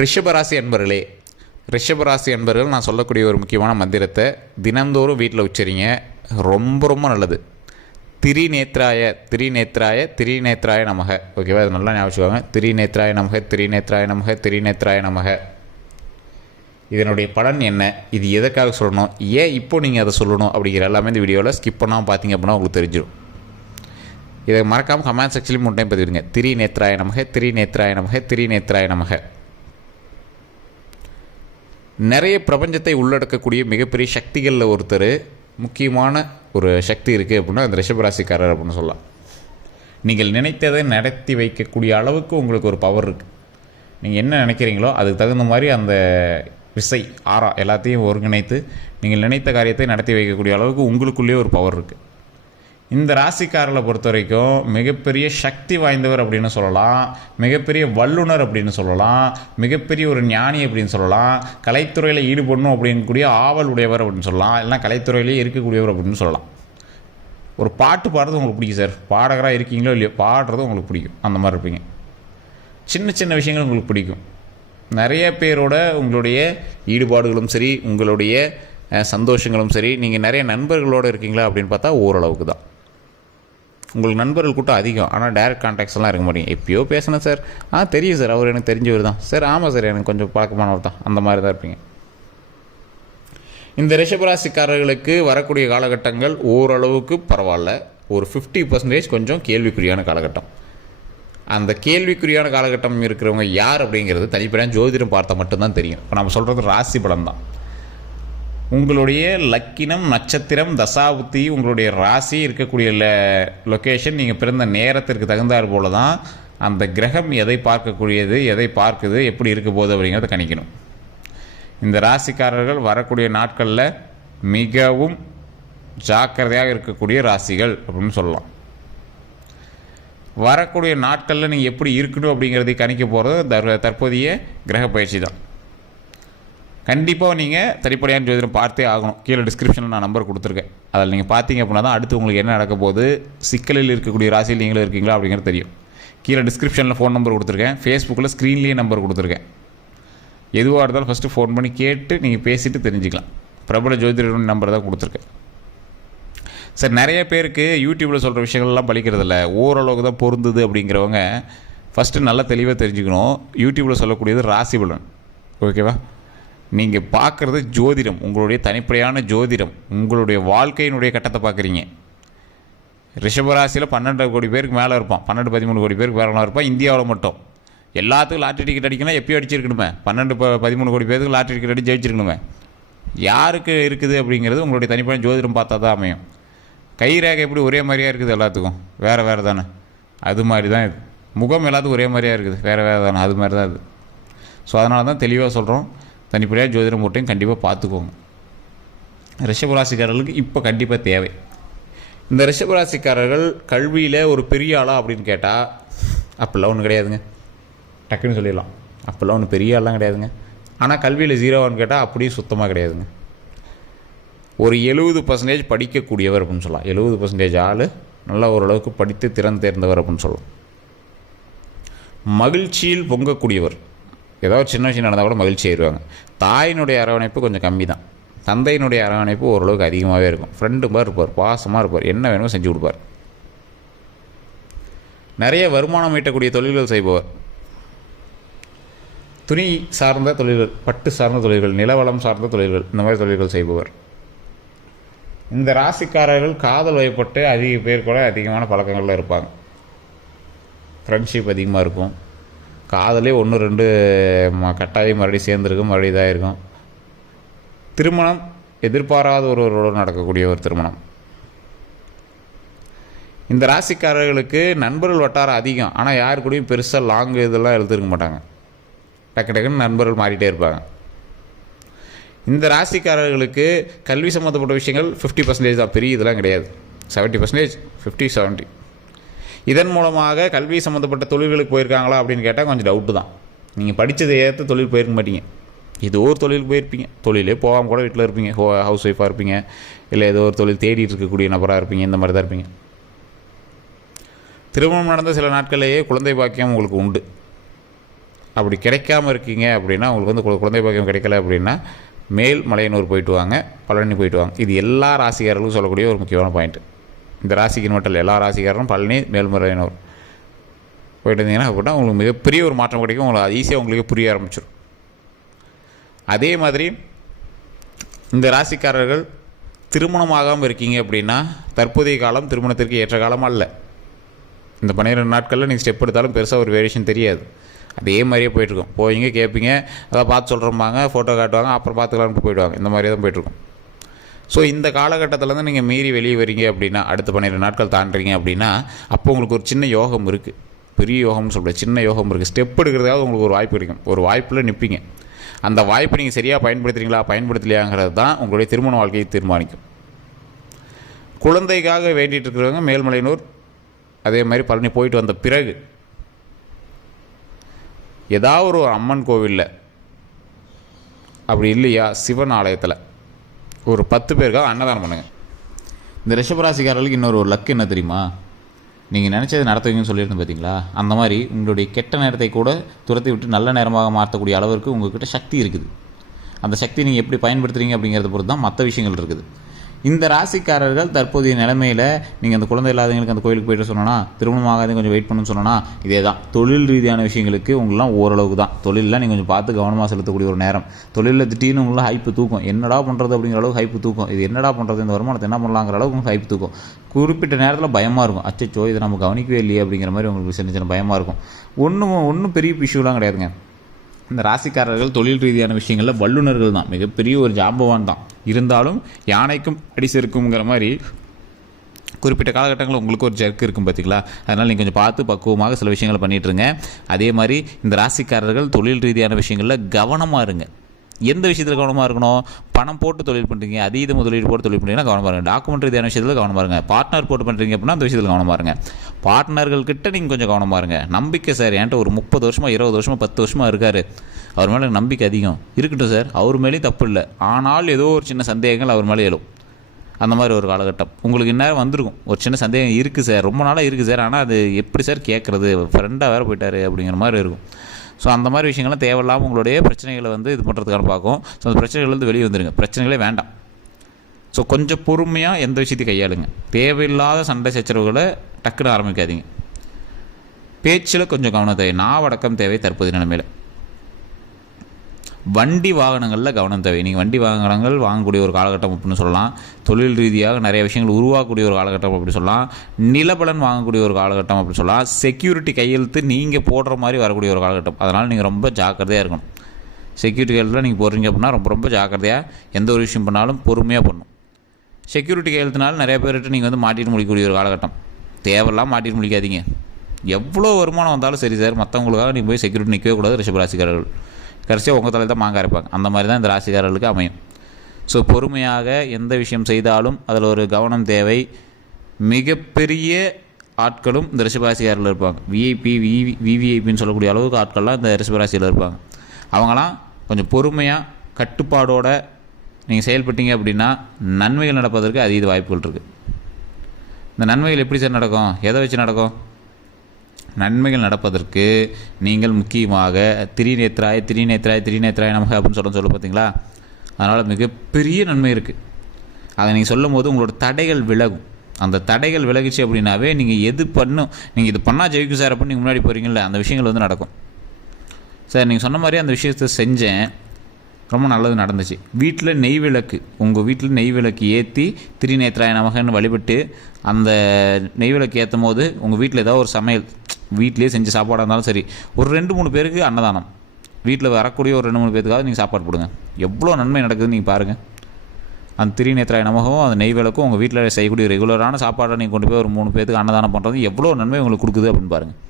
ரிஷபராசி அன்பர்களே ரிஷபராசி அன்பர்கள் நான் சொல்லக்கூடிய ஒரு முக்கியமான மந்திரத்தை தினந்தோறும் வீட்டில் உச்சரிங்க. ரொம்ப ரொம்ப நல்லது. திரிநேத்ராய திரிநேத்ராய திரிநேத்ராய நமக. ஓகேவா? அது நல்லா ஞாபகம் திரிநேத்ராய நமக திரிநேத்ராய நமக திரிநேத்ராய நமக. இதனுடைய பலன் என்ன? இது எதற்காக சொல்லணும்? ஏன் இப்போ நீங்கள் அதை சொல்லணும்? அப்படிங்கிற எல்லாமே இந்த வீடியோவில் ஸ்கிப் பண்ணாமல் பார்த்தீங்க அப்படின்னா உங்களுக்கு தெரிஞ்சிடும் இதை மறக்காமல் கமெண்ட் செக்ஷன்லையும் மூணு டைம் பதிவிடுங்க. திரிநேத்ராய நமக திரிநேத்ராய நமக திரிநேத்ராய நமக. நிறைய பிரபஞ்சத்தை உள்ளடக்கக்கூடிய மிகப்பெரிய சக்திகளில் ஒருத்தர் முக்கியமான ஒரு சக்தி இருக்குது அப்படின்னா அந்த ரிஷபராசிக்காரர் அப்படின்னு சொல்லலாம். நீங்கள் நினைத்ததை நடத்தி வைக்கக்கூடிய அளவுக்கு உங்களுக்கு ஒரு பவர் இருக்குது நீங்கள் என்ன நினைக்கிறீங்களோ அதுக்கு தகுந்த மாதிரி அந்த விசை ஆறா எல்லாத்தையும் ஒருங்கிணைத்து நீங்கள் நினைத்த காரியத்தை நடத்தி வைக்கக்கூடிய அளவுக்கு உங்களுக்குள்ளேயே ஒரு பவர் இருக்குது இந்த ராசிக்காரில் பொறுத்த வரைக்கும் மிகப்பெரிய சக்தி வாய்ந்தவர் அப்படின்னு சொல்லலாம். மிகப்பெரிய வல்லுனர் அப்படின்னு சொல்லலாம். மிகப்பெரிய ஒரு ஞானி அப்படின்னு சொல்லலாம். கலைத்துறையில் ஈடுபடணும் அப்படின்னு கூடிய ஆவல் உடையவர் அப்படின்னு சொல்லலாம். இல்லைனா கலைத்துறையிலே இருக்கக்கூடியவர் அப்படின்னு சொல்லலாம். ஒரு பாட்டு பாடுறது உங்களுக்கு பிடிக்கும் சார். பாடகராக இருக்கீங்களோ இல்லையோ பாடுறது உங்களுக்கு பிடிக்கும். அந்த மாதிரி இருப்பீங்க. சின்ன சின்ன விஷயங்கள் உங்களுக்கு பிடிக்கும். நிறைய பேரோட உங்களுடைய ஈடுபாடுகளும் சரி உங்களுடைய சந்தோஷங்களும் சரி நீங்கள் நிறைய நண்பர்களோடு இருக்கீங்களா அப்படின்னு பார்த்தா ஓரளவுக்கு தான் உங்களுக்கு நண்பர்கள் கூட்டம் அதிகம். ஆனால் டைரக்ட் கான்டாக்ட்ஸ்லாம் இருக்க மாட்டீங்க. எப்பயோ பேசணும் சார் ஆ தெரியும் சார் அவர் எனக்கு தெரிஞ்சவர் தான். சார் ஆமாம் சார் எனக்கு கொஞ்சம் பழக்கமானவர் தான். அந்த மாதிரி தான் இருப்பீங்க. இந்த ரிஷபராசிக்காரர்களுக்கு வரக்கூடிய காலகட்டங்கள் ஓரளவுக்கு பரவாயில்ல. ஒரு ஃபிஃப்டி பர்சன்டேஜ் கொஞ்சம் கேள்விக்குறியான காலகட்டம். அந்த கேள்விக்குறியான காலகட்டம் இருக்கிறவங்க யார் அப்படிங்கிறது தனிப்படையாக ஜோதிடம் பார்த்தா மட்டும்தான் தெரியும். இப்போ நம்ம சொல்கிறது ராசி படம் தான் உங்களுடைய லக்கினம் நட்சத்திரம் தசாபுத்தி உங்களுடைய ராசி இருக்கக்கூடிய லொக்கேஷன் நீங்கள் பிறந்த நேரத்திற்கு தகுந்தாற் போல தான் அந்த கிரகம் எதை பார்க்கக்கூடியது எதை பார்க்குது எப்படி இருக்க போகுது அப்படிங்கிறத கணிக்கணும். இந்த ராசிக்காரர்கள் வரக்கூடிய நாட்களில் மிகவும் ஜாக்கிரதையாக இருக்கக்கூடிய ராசிகள் அப்படின்னு சொல்லலாம். வரக்கூடிய நாட்களில் நீங்கள் எப்படி இருக்கணும் அப்படிங்கிறதை கணிக்க போகிறது தற்போதைய கிரக பயிற்சி தான். கண்டிப்பாக நீங்கள் தனிப்படையான ஜோதிடம் பார்த்தே ஆகணும். கீழே டிஸ்கிரிப்ஷனில் நான் நம்பர் கொடுத்துருக்கேன். அதில் நீங்கள் பார்த்தீங்க அப்படின்னா தான் அடுத்து உங்களுக்கு என்ன நடக்க போகுது? சிக்கலில் இருக்கக்கூடிய ராசியில் நீங்களும் இருக்கீங்களா அப்படிங்கிறது தெரியும். கீழே டிஸ்கிரிப்ஷனில் ஃபோன் நம்பர் கொடுத்துருக்கேன். ஃபேஸ்புக்கில் ஸ்க்ரீன்லேயே நம்பர் கொடுத்துருக்கேன். எதுவாக இருந்தாலும் ஃபஸ்ட்டு ஃபோன் பண்ணி கேட்டு நீங்கள் பேசிட்டு தெரிஞ்சுக்கலாம். பிரபல ஜோதிடர் நம்பர் தான் கொடுத்துருக்கேன். சார் நிறைய பேருக்கு யூடியூப்பில் சொல்கிற விஷயங்கள்லாம் பலிக்கிறதில்ல ஓரளவுக்கு தான் பொருந்துது அப்படிங்கிறவங்க ஃபஸ்ட்டு நல்லா தெளிவாக தெரிஞ்சுக்கணும். யூடியூப்பில் சொல்லக்கூடியது ராசி பலன். ஓகேவா நீங்கள் பார்க்குறது ஜோதிடம் உங்களுடைய தனிப்படையான ஜோதிடம் உங்களுடைய வாழ்க்கையினுடைய கட்டத்தை பார்க்குறீங்க. ரிஷபராசியில் பன்னெண்டு கோடி பேருக்கு மேலே இருப்பான் பன்னெண்டு பதிமூணு கோடி பேருக்கு மேலே இருப்பான் இந்தியாவில் மட்டும். எல்லாத்துக்கும் லாட்ரி டிக்கெட் அடிக்கணும் எப்பயும் அடிச்சிருக்கணுமே. பன்னெண்டு ப பதிமூணு கோடி பேருக்கு லாட்ரி டிக்கெட் அடிச்சு ஜெயிச்சிருக்கணுமே. யாருக்கு இருக்குது அப்படிங்கிறது உங்களுடைய தனிப்பட்ட ஜோதிடம் பார்த்தா தான் அமையும். கை ரேகை எப்படி ஒரே மாதிரியாக இருக்குது எல்லாத்துக்கும்? வேறு வேறு தானே. அது மாதிரி தான் இது. முகம் எல்லாத்துக்கும் ஒரே மாதிரியாக இருக்குது. வேறு வேறு தானே. அது மாதிரி தான் இது. ஸோ அதனால தான் தெளிவாக சொல்கிறோம் தனிப்படையாக ஜோதிடம் போட்டையும் கண்டிப்பாக பார்த்துக்கோங்க. ரிஷபராசிக்காரர்களுக்கு இப்போ கண்டிப்பாக தேவை. இந்த ரிஷபராசிக்காரர்கள் கல்வியில் ஒரு பெரிய ஆளா அப்படின்னு கேட்டால் அப்படிலாம் ஒன்றும் கிடையாதுங்க. டக்குன்னு சொல்லிடலாம். அப்போல்லாம் ஒன்றும் பெரிய ஆள்லாம் கிடையாதுங்க. ஆனால் கல்வியில் ஜீரோவான்னு கேட்டால் அப்படியும் சுத்தமாக கிடையாதுங்க. ஒரு எழுபது பர்சன்டேஜ் படிக்கக்கூடியவர் அப்படின்னு சொல்லலாம். எழுபது பர்சன்டேஜ் ஆள் நல்லா ஓரளவுக்கு படித்து திறன் தேர்ந்தவர் அப்படின்னு சொல்லலாம். மகிழ்ச்சியில் பொங்கக்கூடியவர். ஏதாவது சின்ன விஷயம் நடந்தால் கூட மகிழ்ச்சி ஆயிடுவாங்க. தாயினுடைய அரவணைப்பு கொஞ்சம் கம்மி தான் தந்தையினுடைய அரவணைப்பு ஓரளவுக்கு அதிகமாகவே இருக்கும். ஃப்ரெண்டு மாதிரி இருப்பார் பாசமாக இருப்பார் என்ன வேணுமோ செஞ்சு கொடுப்பார். நிறைய வருமானம் ஈட்டக்கூடிய தொழில்கள் செய்பவர். துணி சார்ந்த தொழில்கள் பட்டு சார்ந்த தொழில்கள் நிலவளம் சார்ந்த தொழில்கள் இந்த மாதிரி தொழில்கள் செய்பவர். இந்த ராசிக்காரர்கள் காதல் வயப்பட்டு அதிக பேர் கூட அதிகமான பழக்கங்களில் இருப்பாங்க. ஃப்ரெண்ட்ஷிப் அதிகமாக இருக்கும். காதலே ஒன்று ரெண்டு ம- கட்டாயம் மறுபடியும் சேர்ந்துருக்கும் மறுபடியும் இதாக இருக்கும் திருமணம் எதிர்பாராத ஒருவரோடு நடக்கக்கூடிய ஒரு திருமணம். இந்த ராசிக்காரர்களுக்கு நண்பர்கள் வட்டாரம் அதிகம். ஆனால் யார் கூடயும் பெருசாக லாங் இதெல்லாம் எழுதிருக்க மாட்டாங்க. டக்கு டக்குன்னு நண்பர்கள் மாறிட்டே இருப்பாங்க. இந்த ராசிக்காரர்களுக்கு கல்வி சம்மந்தப்பட்ட விஷயங்கள் ஃபிஃப்டி பர்சன்டேஜ் தான். பெரிய இதெல்லாம் கிடையாது. செவன்ட்டி பர்சன்டேஜ் ஃபிஃப்டி செவன்ட்டி இதன் மூலமாக கல்வி சம்மந்தப்பட்ட தொழில்களுக்கு போயிருக்காங்களா அப்படின்னு கேட்டால் கொஞ்சம் டவுட்டு தான். நீங்கள் படித்ததை ஏற்ற தொழில் போயிருக்க மாட்டீங்க. இது ஒரு தொழிலுக்கு போயிருப்பீங்க. தொழிலே போகாமல் கூட வீட்டில் இருப்பீங்க. ஹோ ஹவுஸ் ஒய்ஃபாக இருப்பீங்க. இல்லை ஏதோ ஒரு தொழில் தேடிட்டு இருக்கக்கூடிய நபராக இருப்பீங்க. இந்த மாதிரி தான் இருப்பீங்க. திருமணம் நடந்த சில நாட்களிலேயே குழந்தை பாக்கியம் உங்களுக்கு உண்டு. அப்படி கிடைக்காம இருக்கீங்க அப்படின்னா உங்களுக்கு வந்து கு- குழந்தை பாக்கியம் கிடைக்கல அப்படின்னா மேல் மலையனூர் போயிட்டு வாங்க. பழனி போயிட்டு வாங்க. இது எல்லா ராசிக்காரர்களுக்கும் சொல்லக்கூடிய ஒரு முக்கியமான பாயிண்ட்டு இந்த ராசிக்கு மட்டும் இல்லை எல்லா ராசிக்காரரும் பழனி மேல்முறையினர். போயிட்டு இருந்தீங்கன்னா அப்படின்னா உங்களுக்கு மிகப்பெரிய ஒரு மாற்றம் கிடைக்கும். உங்களுக்கு ஈஸியாக உங்களுக்கு புரிய ஆரம்பிச்சிடும் அதே மாதிரி இந்த ராசிக்காரர்கள் திருமணமாகாமல் இருக்கீங்க அப்படின்னா தற்போதைய காலம் திருமணத்திற்கு ஏற்ற காலம் அல்ல. இந்த பன்னிரெண்டு நாட்களில் நீங்கள் ஸ்டெப் எடுத்தாலும் பெருசாக ஒரு வேரியேஷன் தெரியாது. அதே மாதிரியே போயிட்டுருக்கும். போவீங்க கேட்பீங்க அதான் பார்த்து சொல்கிறோம்பாங்க ஃபோட்டோ காட்டுவாங்க அப்புறம் பார்த்துக்கலாம்னு போயிடுவாங்க. இந்த மாதிரியே தான் போயிட்டுருக்கும். ஸோ இந்த காலகட்டத்தில் நீங்கள் மீறி வெளியே வரீங்க அப்படின்னா அடுத்த பன்னிரெண்டு நாட்கள் தாண்டுறீங்க அப்படின்னா அப்போ உங்களுக்கு ஒரு சின்ன யோகம் இருக்குது பெரிய யோகம்னு சொல்ல சின்ன யோகம் இருக்குது ஸ்டெப் எடுக்கிறதாவது உங்களுக்கு ஒரு வாய்ப்பு கிடைக்கும். ஒரு வாய்ப்பில் நிற்பீங்க அந்த வாய்ப்பை நீங்கள் சரியாக பயன்படுத்துறீங்களா பயன்படுத்தலையாங்கிறது தான் உங்களுடைய திருமண வாழ்க்கையை தீர்மானிக்கும். குழந்தைக்காக வேண்டிகிட்டு இருக்கிறவங்க மேல்மலையனூர் அதே மாதிரி பழனி போயிட்டு வந்த பிறகு ஏதாவது ஒரு அம்மன் கோவிலில் அப்படி இல்லையா சிவன் ஆலயத்தில் ஒரு பத்து பேருக்காக அன்னதானம் பண்ணுங்கள் இந்த ரிஷபராசிக்காரர்களுக்கு இன்னொரு ஒரு லக்கு என்ன தெரியுமா? நீங்கள் நினச்சதை நடத்துவீங்கன்னு சொல்லியிருந்தேன் பார்த்தீங்களா அந்த மாதிரி உங்களுடைய கெட்ட நேரத்தை கூட துரத்தி விட்டு நல்ல நேரமாக மாற்றக்கூடிய அளவிற்கு உங்கள்கிட்ட சக்தி இருக்குது. அந்த சக்தி நீங்கள் எப்படி பயன்படுத்துகிறீங்க அப்படிங்கிறத பொறுத்து தான் மற்ற விஷயங்கள் இருக்குது. இந்த ராசிக்காரர்கள் தற்போதைய நிலைமையில் நீங்கள் அந்த குழந்தை இல்லாதவங்களுக்கு அந்த கோயிலுக்கு போயிட்டு சொன்னோன்னா திருமணம் ஆகாதவங்க கொஞ்சம் வெயிட் பண்ணுன்னு சொன்னோன்னா இதே தான். தொழில் ரீதியான விஷயங்களுக்கு உங்களெலாம் ஓரளவுக்கு தான். தொழிலில் நீங்கள் கொஞ்சம் பார்த்து கவனமாக செலுத்தக்கூடிய ஒரு நேரம். தொழிலில் திடீர்னு உங்களாம் ஹைப்பு தூக்கும். என்னடா பண்ணுறது அப்படிங்கிற அளவுக்கு ஹைப்பு தூக்கும். இது என்னடா பண்ணுறது இந்த வருமானத்தை என்ன பண்ணலாங்கிற அளவுக்கு உங்களுக்கு ஹைப்பு தூக்கும். குறிப்பிட்ட நேரத்தில் பயமாக இருக்கும். அச்சச்சோ இதை நம்ம கவனிக்கவே இல்லையே அப்படிங்கிற மாதிரி உங்களுக்கு சின்ன சின்ன பயமாக இருக்கும். ஒன்றும் ஒன்றும் பெரிய இஷ்யூலாம் கிடையாதுங்க. இந்த ராசிக்காரர்கள் தொழில் ரீதியான விஷயங்களில் வல்லுநர்கள் தான். மிகப்பெரிய ஒரு ஜாம்பவான் தான். இருந்தாலும் யானைக்கும் அடி செருக்குங்கிற மாதிரி குறிப்பிட்ட காலகட்டங்களில் உங்களுக்கு ஒரு ஜர்க்கு இருக்கும் பார்த்தீங்களா அதனால் நீங்கள் கொஞ்சம் பார்த்து பக்குவமாக சில விஷயங்களை பண்ணிகிட்ருங்க அதே மாதிரி இந்த ராசிக்காரர்கள் தொழில் ரீதியான விஷயங்களில் கவனமாக இருங்க. எந்த விஷயத்தில் கவனமாக இருக்கணும்? பணம் போட்டு தொழில் பண்ணுறீங்க அதீத முதலீடு போட்டு தொழில் பண்ணுறீங்கன்னா கவனமாக இருங்க. டாக்குமெண்ட் ரீதியான விஷயத்தில் கவனமாக இருங்க. பார்ட்னர் போட்டு பண்ணுறீங்க அப்படின்னா அந்த விஷயத்தில் கவனமாக இருங்க. பார்ட்னர்கள்கிட்ட நீங்கள் கொஞ்சம் கவனமாக இருங்க. நம்பிக்கை சார் என்கிட்ட ஒரு முப்பது வருஷமாக இருபது வருஷமாக பத்து வருஷமாக இருக்கார். அவர் மேலே நம்பிக்கை அதிகம். இருக்கட்டும் சார் அவர் மேலேயும் தப்பு இல்லை. ஆனால் ஏதோ ஒரு சின்ன சந்தேகங்கள் அவர் மேலே எழும். அந்த மாதிரி ஒரு காலகட்டம். உங்களுக்கு இந்நேரம் வந்திருக்கும். ஒரு சின்ன சந்தேகம் இருக்குது சார் ரொம்ப நாளாக இருக்குது சார் ஆனால் அது எப்படி சார் கேட்குறது ஃப்ரெண்டாக வேறு போயிட்டாரு அப்படிங்கிற மாதிரி இருக்கும். ஸோ அந்த மாதிரி விஷயங்கள்லாம் தேவையில்லாமல் உங்களுடைய பிரச்சனைகளை வந்து இது பண்ணுறதுக்கான பார்க்கும். ஸோ அந்த பிரச்சனைகள்லேருந்து வெளியே வந்துருங்க. பிரச்சனைகளே வேண்டாம். ஸோ கொஞ்சம் பொறுமையாக எந்த விஷயத்தையும் கையாளுங்க. தேவையில்லாத சண்டை சச்சரவுகளை டக்குன்னு ஆரம்பிக்காதீங்க. பேச்சில் கொஞ்சம் கவனம் தேவை. நான் வடக்கம் தேவை தற்போதைய நிலைமையில். வண்டி வாகனங்களில் கவனம் தேவை. நீங்கள் வண்டி வாகனங்கள் வாங்கக்கூடிய ஒரு காலகட்டம் அப்படின்னு சொல்லலாம். தொழில் ரீதியாக நிறைய விஷயங்கள் உருவாக்கக்கூடிய ஒரு காலகட்டம் அப்படி சொல்லலாம். நிலபலன் வாங்கக்கூடிய ஒரு காலகட்டம் அப்படி சொல்லலாம். செக்யூரிட்டி கையெழுத்து நீங்கள் போடுற மாதிரி வரக்கூடிய ஒரு காலகட்டம். அதனால் நீங்கள் ரொம்ப ஜாக்கிரதையாக இருக்கணும். செக்யூரிட்டி கையெழுத்தில் நீங்கள் போடுறீங்க அப்படின்னா ரொம்ப ரொம்ப ஜாக்கிரதையாக எந்த ஒரு விஷயம் பண்ணாலும் பொறுமையாக பண்ணும் செக்யூரிட்டி கையெழுத்துனால நிறைய பேர்கிட்ட நீங்கள் வந்து மாட்டிட்டு முடிக்கக்கூடிய ஒரு காலகட்டம். தேவையில்லாம் மாட்டிட்டு முடிக்காதீங்க. எவ்வளோ வருமானம் வந்தாலும் சரி சார். மற்றவங்களுக்காக நீங்கள் போய் செக்யூரிட்டி நிற்கவே கூடாது ரிஷபராசிக்காரர்கள் கடைசியாக உங்கள் தலையில் தான் மாங்காய் இருப்பாங்க அந்த மாதிரி தான் இந்த ராசிக்காரர்களுக்கு அமையும். ஸோ பொறுமையாக எந்த விஷயம் செய்தாலும் அதில் ஒரு கவனம் தேவை. மிகப்பெரிய ஆட்களும் இந்த ரிஷபராசிக்காரில் இருப்பாங்க. விஐபி விவி விவிஐபின்னு சொல்லக்கூடிய அளவுக்கு ஆட்கள்லாம் இந்த ரிஷபராசியில் இருப்பாங்க. அவங்களாம் கொஞ்சம் பொறுமையாக கட்டுப்பாடோட நீங்கள் செயல்பட்டீங்க அப்படின்னா நன்மைகள் நடப்பதற்கு அதீத வாய்ப்புகள் இருக்குது இந்த நன்மைகள் எப்படி சார் நடக்கும்? எதை வச்சு நடக்கும்? நன்மைகள் நடப்பதற்கு நீங்கள் முக்கியமாக திரிநேத்ராய் திரிநேத்ராய் திரிநேத்ராய் நமக்கு அப்படின்னு சொல்ல சொல்ல பார்த்தீங்களா அதனால் மிகப்பெரிய நன்மை இருக்குது அதை நீங்கள் சொல்லும் போது உங்களோட தடைகள் விலகும். அந்த தடைகள் விலகிச்சு அப்படின்னாவே நீங்கள் எது பண்ணும் நீங்கள் இது பண்ணால் ஜெயிக்கும் சார் அப்படின்னு நீங்கள் முன்னாடி போகிறீங்கள அந்த விஷயங்கள் வந்து நடக்கும். சார் நீங்கள் சொன்ன மாதிரி அந்த விஷயத்தை செஞ்சேன். ரொம்ப நல்லது நடந்துச்சு. வீட்டில் நெய் விளக்கு உங்கள் வீட்டில் நெய் விளக்கு ஏற்றி திரிநேத்ராய நமகன்னு வழிபட்டு அந்த நெய் விளக்கு ஏற்றும் போது உங்கள் வீட்டில் ஏதாவது ஒரு சமையல் வீட்டிலேயே செஞ்ச சாப்பாடாக இருந்தாலும் சரி. ஒரு ரெண்டு மூணு பேருக்கு அன்னதானம். வீட்டில் வரக்கூடிய ஒரு ரெண்டு மூணு பேருக்காவது நீங்கள் சாப்பாடு போடுங்க. எவ்வளோ நன்மை நடக்குதுன்னு நீங்கள் பாருங்கள் அந்த திரிநேத்திராய நமகம் அந்த நெய் விளக்கும் உங்கள் வீட்டில் செய்யக்கூடிய ரெகுலரான சாப்பாடை நீங்கள் கொண்டு போய் ஒரு மூணு பேருக்கு அன்னதானம் பண்ணுறது எவ்வளோ நன்மை உங்களுக்கு கொடுக்குது அப்படின்னு பாருங்கள்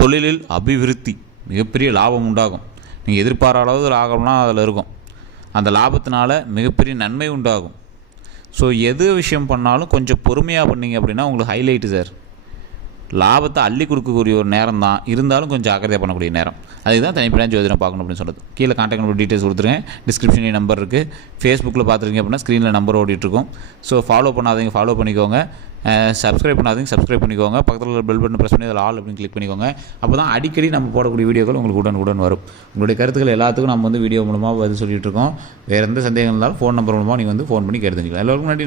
தொழிலில் அபிவிருத்தி மிகப்பெரிய லாபம் உண்டாகும். நீங்கள் எதிர்பாராத அளவு லாபம்லாம் அதில் இருக்கும். அந்த லாபத்தினால மிகப்பெரிய நன்மை உண்டாகும். ஸோ எது விஷயம் பண்ணாலும் கொஞ்சம் பொறுமையாக பண்ணீங்க அப்படின்னா உங்களுக்கு ஹைலைட்டு சார் லாபத்தை அள்ளி கொடுக்கக்கூடிய ஒரு நேரம் தான் இருந்தாலும் கொஞ்சம் ஜாக்கிரதையாக பண்ணக்கூடிய நேரம். அதுதான் தனிப்படையாக ஜோதிடம் பார்க்கணும் அப்படின்னு சொல்கிறது கீழே கான்டாக்ட் நம்பர் டீட்டெயில்ஸ் கொடுத்துருங்க. டிஸ்கிரிப்ஷன்லேயும் நம்பர் இருக்குது ஃபேஸ்புக்கில் பார்த்துருக்கீங்க அப்படின்னா ஸ்க்ரீனில் நம்பர் ஓடிட்டுருக்கும் ஸோ ஃபாலோ பண்ணாதீங்க ஃபாலோ பண்ணிக்கோங்க. சப்ஸ்கிரைப் பண்ணாதீங்க சப்ஸ்கிரைப் பண்ணிக்கோங்க. பக்கத்தில் பெல் பட்டன் ப்ரெஸ் பண்ணி அதில் ஆல் அப்படின்னு கிளிக் பண்ணிக்கோங்க. அப்போ தான் அடிக்கடி நம்ம போடக்கூடிய வீடியோக்கள் உங்களுக்கு உடன் உடன் வரும். உங்களுடைய கருத்துக்கள் எல்லாத்துக்கும் நம்ம வந்து வீடியோ மூலமாக பதில் சொல்லிட்டு இருக்கோம். வேறு எந்த சந்தேகம் இருந்தாலும் ஃபோன் நம்பர் மூலமாக நீங்கள் வந்து ஃபோன் பண்ணி கேட்டு தெரிஞ்சுக்கலாம் எல்லோருக்கும் நன்றி